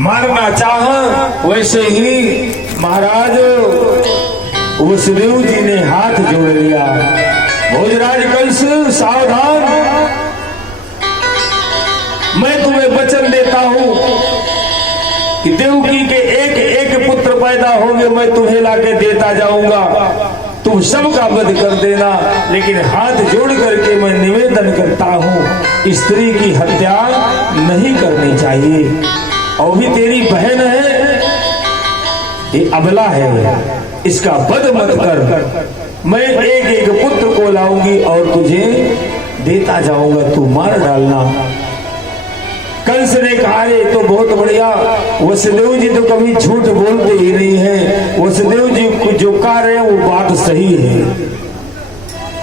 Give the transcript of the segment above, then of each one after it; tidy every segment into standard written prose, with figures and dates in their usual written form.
मारना चाहा वैसे ही महाराज वसुदेव जी ने हाथ जोड़ लिया। भोजराज कंस सावधान, मैं तुम्हें वचन देता हूं कि देवकी के एक एक पुत्र पैदा होंगे, मैं तुम्हें लाके देता जाऊंगा, तुम सबका वध कर देना। लेकिन हाथ जोड़ करके मैं निवेदन करता हूं, स्त्री की हत्या नहीं करनी चाहिए। और भी तेरी बहन है, ये अबला है, इसका वध मत कर। मैं एक एक पुत्र को लाऊंगी और तुझे देता जाऊंगा, तू मार डालना। कंस ने कहा ये तो बहुत बढ़िया, वसुदेव जी तो कभी झूठ बोलते ही नहीं है, वसुदेव जी जो कह रहे हैं वो बात सही है,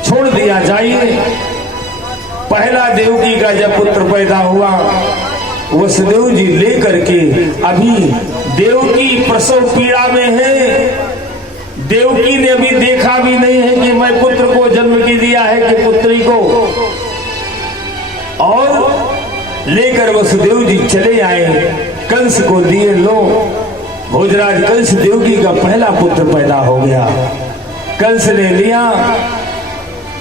छोड़ दिया जाइए। पहला देवकी का जब पुत्र पैदा हुआ, वसुदेव जी लेकर के, अभी देवकी प्रसव पीड़ा में है, देवकी ने अभी देखा भी नहीं है कि मैं पुत्र को जन्म की दिया है कि पुत्री को, और लेकर वसुदेव जी चले आए, कंस को दिए। लो भोजराज कंस देवकी का पहला पुत्र पैदा हो गया। कंस ने लिया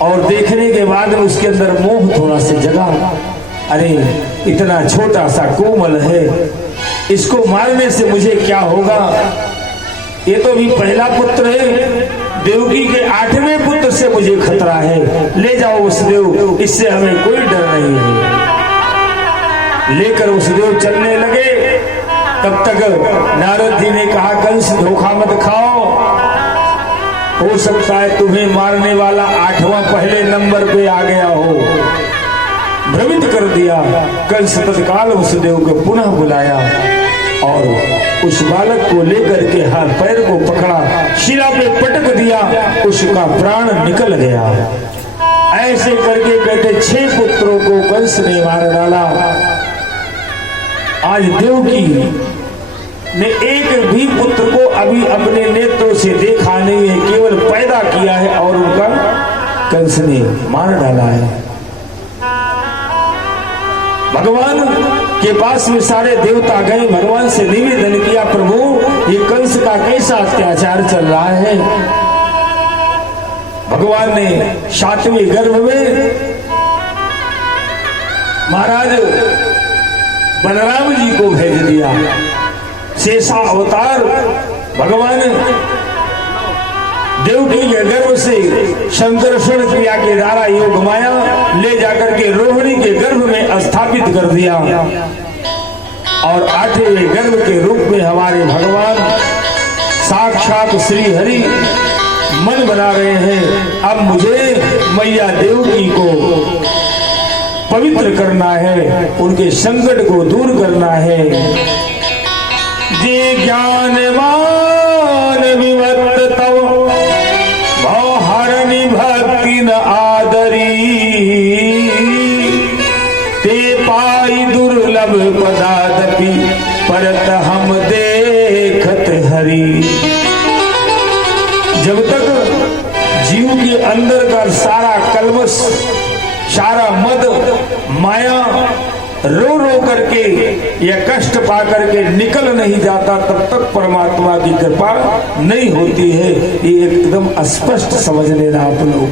और देखने के बाद उसके अंदर मोह थोड़ा सा जगा, अरे इतना छोटा सा कोमल है, इसको मारने से मुझे क्या होगा, ये तो भी पहला पुत्र है, देवकी के 8वें पुत्र से मुझे खतरा है, ले जाओ वसुदेव, इससे हमें कोई डर नहीं है। लेकर वसुदेव चलने लगे, तब तक नारद जी ने कहा कंस धोखा मत खाओ, हो सकता है तुम्हें मारने वाला 8वां पहले नंबर पे आ गया हो। भ्रमित कर दिया। कंस तत्काल वसुदेव को पुनः बुलाया और उस बालक को लेकर के हाथ पैर को पकड़ा, शिरा पे पटक दिया, उसका प्राण निकल गया। ऐसे करके कहते 6 पुत्रों को कंस ने मार डाला। आज देवकी ने एक भी पुत्र को अभी अपने नेत्रों से देखा नहीं है, केवल पैदा किया है और उनका कंस ने मार डाला है। भगवान के पास में सारे देवता गए, भगवान से निवेदन किया, प्रभु ये कंस का कैसा अत्याचार चल रहा है। भगवान ने 7वें गर्भ में महाराज बलराम जी को भेज दिया। शेषा अवतार भगवान देवकी के गर्भ से संकर्षण क्रिया के द्वारा योग माया ले जाकर के रोहिणी के गर्भ में स्थापित कर दिया, और 8वें गर्भ के रूप में हमारे भगवान साक्षात श्री हरि मन बना रहे हैं। अब मुझे मैया देवकी को पवित्र करना है, उनके संकट को दूर करना है। जे ज्ञानवान विमत्त तव भवहरनि भक्ति न आदरी, ते पाई दुर्लभ पदादपि परत हम देखत हरि। जब तक जीव के अंदर का सारा कलमश, सारा मद माया रो रो करके या कष्ट पा करके निकल नहीं जाता, तब तक परमात्मा की कृपा नहीं होती है। ये एकदम स्पष्ट समझ लेना आप लोग।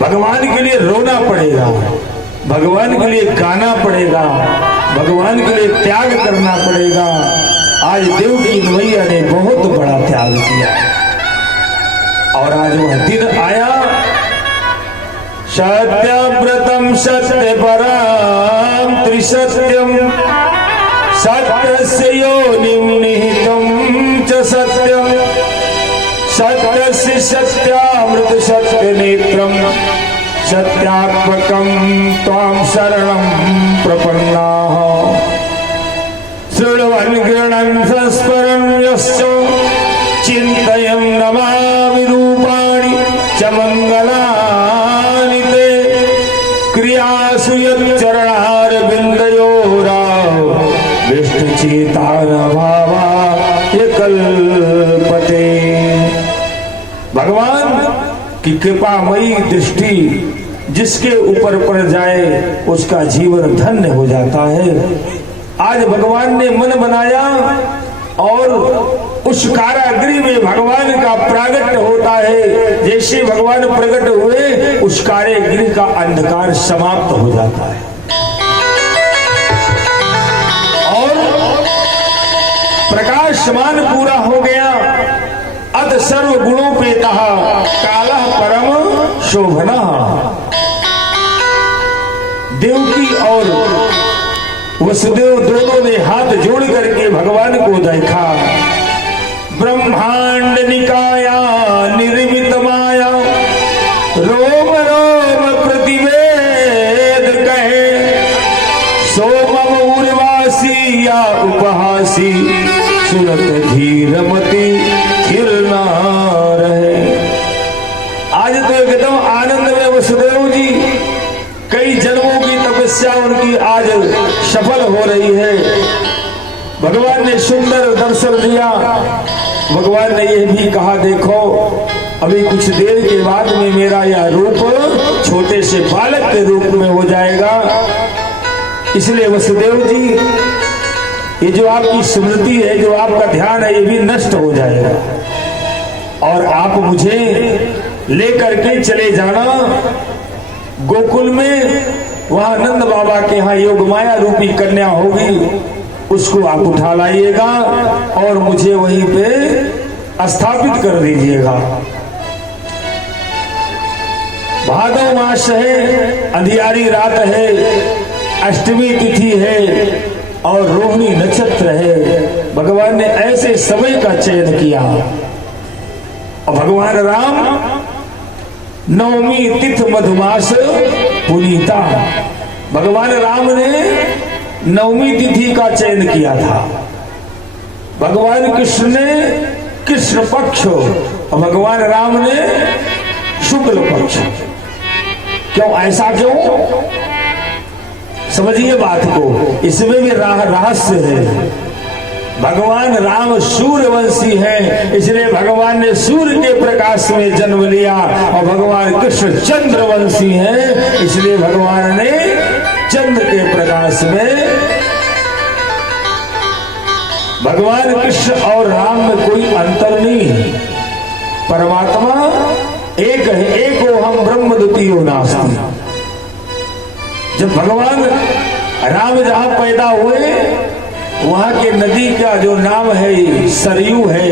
भगवान के लिए रोना पड़ेगा, भगवान के लिए गाना पड़ेगा, भगवान के लिए त्याग करना पड़ेगा। आज देवकी मैया ने बहुत बड़ा त्याग किया और आज वह दिन आया। सत्यव्रतम सत्य पराम त्रिसत्यम सत्यस्य योनिं निहितं च सत्यम सत्यस्य सत्यामृत सत्य नेत्रम सत्यात्मकं त्वां शरणं प्रपन्नाः। शृण्वन् गृह्णन् संस्मरन् यश्च चिन्तयन् नमामि रूपाणि च मंगलानि ते क्रियासु यच्चरणारविन्दयोराव विष्णुचेतान भावा ये कल्पते। भगवान की कृपामयी दृष्टि जिसके ऊपर पड़ जाए उसका जीवन धन्य हो जाता है। आज भगवान ने मन बनाया और उस कारागृह में भगवान का प्रागट्य होता है। जैसे भगवान प्रकट हुए उस कारागृह का अंधकार समाप्त हो जाता है और प्रकाशमान पूरा हो गया। अत सर्व गुणों पे तहा काला परम शोभना। देवकी और वसुदेव दोनों ने हाथ जोड़ करके भगवान को देखा। ब्रह्मांड निकाया निर्मित माया रोम रोम प्रतिवेद कहे। सोमम उर्वासी या उपहासी सुरत धीरमती स्थिर ना रहे। आज तो एकदम आनंद में वसुदेव जी, कई जन्मों की तपस्या उनकी आज सफल हो रही है। भगवान ने सुंदर दर्शन दिया। भगवान ने यह भी कहा, देखो अभी कुछ देर के बाद में मेरा यह रूप छोटे से बालक के रूप में हो जाएगा। इसलिए वसुदेव जी, ये जो आपकी स्मृति है, जो आपका ध्यान है, ये भी नष्ट हो जाएगा और आप मुझे लेकर के चले जाना गोकुल में। वहां नंद बाबा के यहाँ योग माया रूपी कन्या होगी, उसको आप उठा लाइएगा और मुझे वहीं पे स्थापित कर दीजिएगा। भादव मास है, अंधियारी रात है, अष्टमी तिथि है और रोहिणी नक्षत्र है। भगवान ने ऐसे समय का चयन किया और भगवान राम नवमी तिथ मधुमास पुनीता। भगवान राम ने नवमी तिथि का चयन किया था। भगवान कृष्ण ने कृष्ण पक्ष और भगवान राम ने शुक्ल पक्ष। क्यों, ऐसा क्यों? समझिए बात को, इसमें भी रहस्य है। भगवान राम सूर्यवंशी है, इसलिए भगवान ने सूर्य के प्रकाश में जन्म लिया और भगवान कृष्ण चंद्रवंशी है, इसलिए भगवान ने चंद्र के प्रकाश में। भगवान कृष्ण और राम में कोई अंतर नहीं है। परमात्मा एक है, एको हम ब्रह्म द्वितीयो नास्ति। जब भगवान राम जहां पैदा हुए वहां के नदी का जो नाम है सरयू है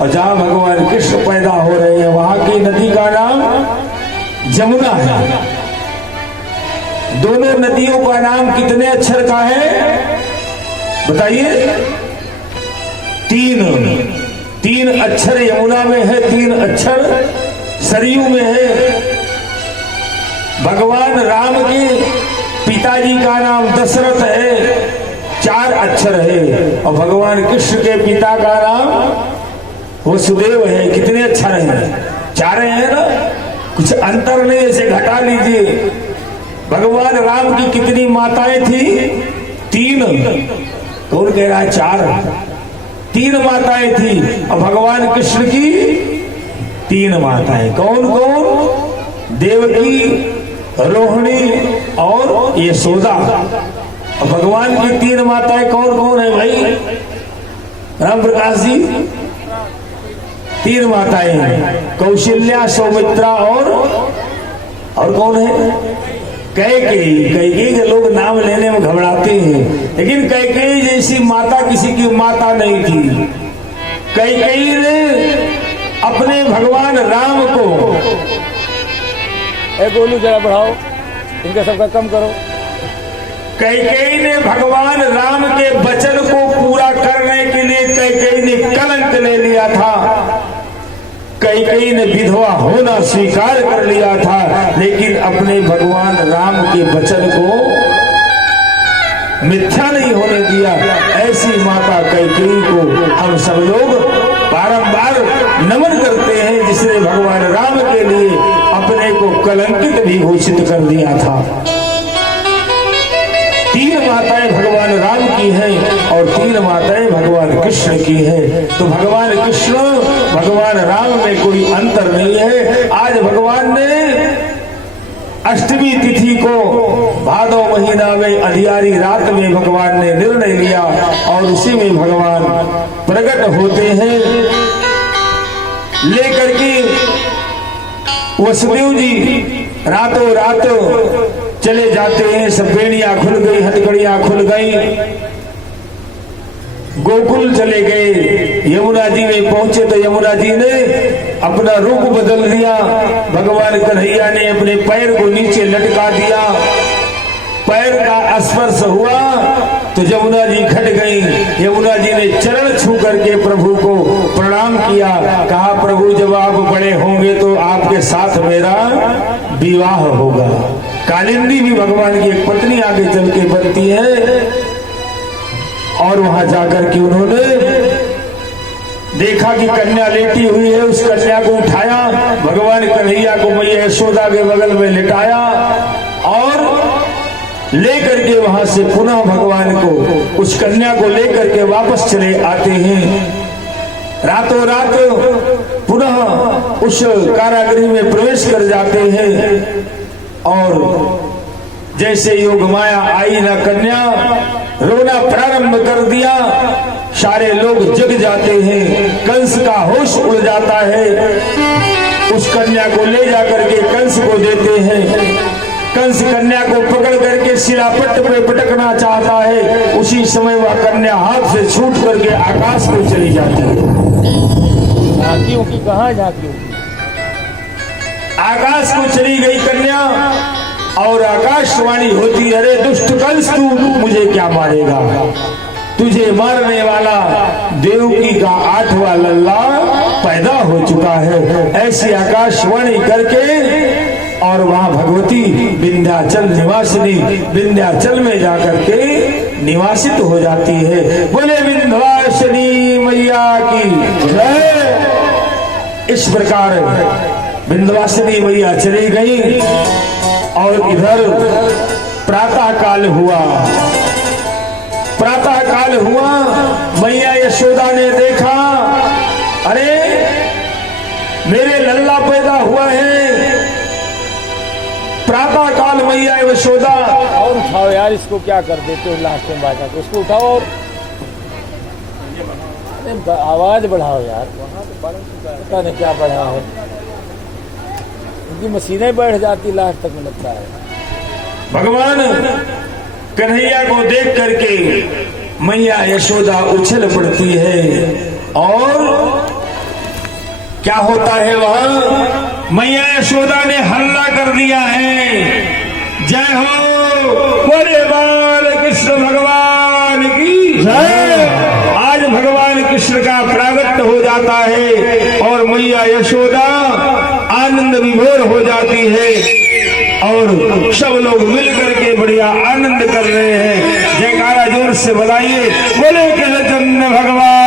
और जहां भगवान कृष्ण पैदा हो रहे हैं वहां की नदी का नाम जमुना है। दोनों नदियों का नाम कितने अक्षर का है बताइए? तीन अक्षर यमुना में है, 3 अक्षर सरयू में है। भगवान राम के पिताजी का नाम दशरथ है, 4 अक्षर है और भगवान कृष्ण के पिता का नाम वसुदेव है। कितने अक्षर हैं? 4 हैं ना, कुछ अंतर नहीं, ऐसे घटा लीजिए। भगवान राम की कितनी माताएं थी? 3। कौन कह रहा है 4? 3 माताएं थी और भगवान कृष्ण की 3 माताएं। कौन कौन? देवकी, रोहिणी और यशोदा। भगवान की 3 माताएं कौन कौन है भाई? राम प्रकाश जी, 3 माताएं हैं, कौशल्या, सौमित्रा और कौन है? कैकेयी। कैकेयी के लोग नाम लेने में घबराते हैं, लेकिन कैकेयी जैसी माता किसी की माता नहीं थी। कैकेयी ने अपने भगवान राम को, गोलू जरा बढ़ाओ, इनका सबका कम करो। कैकेयी ने भगवान राम के वचन को पूरा करने के लिए कैकेयी ने कलंक ले लिया था। कैकेयी ने विधवा होना स्वीकार कर लिया था, लेकिन अपने भगवान राम के वचन को मिथ्या नहीं होने दिया। ऐसी माता कैकेयी को हम सब लोग बारंबार नमन करते हैं, जिसने भगवान राम के लिए अपने को कलंकित भी घोषित कर दिया था। 3 माताएं भगवान राम की हैं और 3 माताएं भगवान कृष्ण की हैं। तो भगवान कृष्ण भगवान राम में कोई अंतर नहीं है। आज भगवान ने अष्टमी तिथि को भादो महीना में अंधियारी रात में भगवान ने निर्णय लिया और उसी में भगवान प्रकट होते हैं। लेकर के वसुदेव जी रातों रात चले जाते हैं। सब बेड़ियां खुल गई, हथकड़ियां खुल गई, गोकुल चले गए। यमुना जी में पहुंचे तो यमुना जी ने अपना रूप बदल दिया। भगवान कन्हैया ने अपने पैर को नीचे लटका दिया, पैर का स्पर्श हुआ तो यमुना जी घट गई। यमुना जी ने चरण छू करके प्रभु को प्रणाम किया। कहा प्रभु जब आप बड़े होंगे तो आपके साथ मेरा विवाह होगा। कालिंदी भी भगवान की एक पत्नी आगे चल के बनती है और वहां जाकर के उन्होंने देखा कि कन्या लेटी हुई है। उस कन्या को उठाया, भगवान कन्हैया को मैया यशोदा के बगल में लिटाया और लेकर के वहां से पुनः भगवान को उस कन्या को लेकर के वापस चले आते हैं। रातों रात पुनः उस कारागृह में प्रवेश कर जाते हैं और जैसे योग माया आई ना कन्या रोना प्रारंभ कर दिया। सारे लोग जग जाते हैं, कंस का होश उड़ जाता है। उस कन्या को ले जाकर के कंस को देते हैं। कंस कन्या को पकड़ करके शिलापट्ट पे पटकना चाहता है। उसी समय वह कन्या हाथ से छूट करके आकाश में चली जाती है। झांकियों की कहाँ झांकियों की? आकाश को चली गई कन्या और आकाशवाणी होती, अरे दुष्ट कंस तू मुझे क्या मारेगा? तुझे मारने वाला देवकी का 8वां लल्ला पैदा हो चुका है। ऐसी आकाशवाणी करके और वहां भगवती विंध्याचल निवासिनी विंध्याचल में जाकर के निवासित हो जाती है। बोले विंध्यवासिनी मैया की जय। इस प्रकार विंध्यवासिनी मैया चली गई और इधर प्रातः काल हुआ। प्रातः काल हुआ, मैया यशोदा ने देखा, अरे मेरे लल्ला पैदा हुआ है। प्रातः काल मैया यशोदा, और उठाओ यार, इसको क्या कर देते हो लास्ट में बाजा को, उसको उठाओ और आवाज बढ़ाओ यार। वहाँ तो पता नहीं क्या बढ़ा है, उनकी मशीनें बैठ जाती लास्ट तक में लगता है। भगवान कन्हैया को देख करके मैया यशोदा उछल पड़ती है और क्या होता है वहां? मैया यशोदा ने हल्ला कर दिया है, जय हो बोले बाल कृष्ण भगवान की जय। आज भगवान कृष्ण का प्रागट्य हो जाता है और मैया यशोदा आनंद विभोर हो जाती है और सब लोग मिलकर के बढ़िया आनंद कर रहे हैं। जयकारा जोर से बताइए, बोले कृष्ण भगवान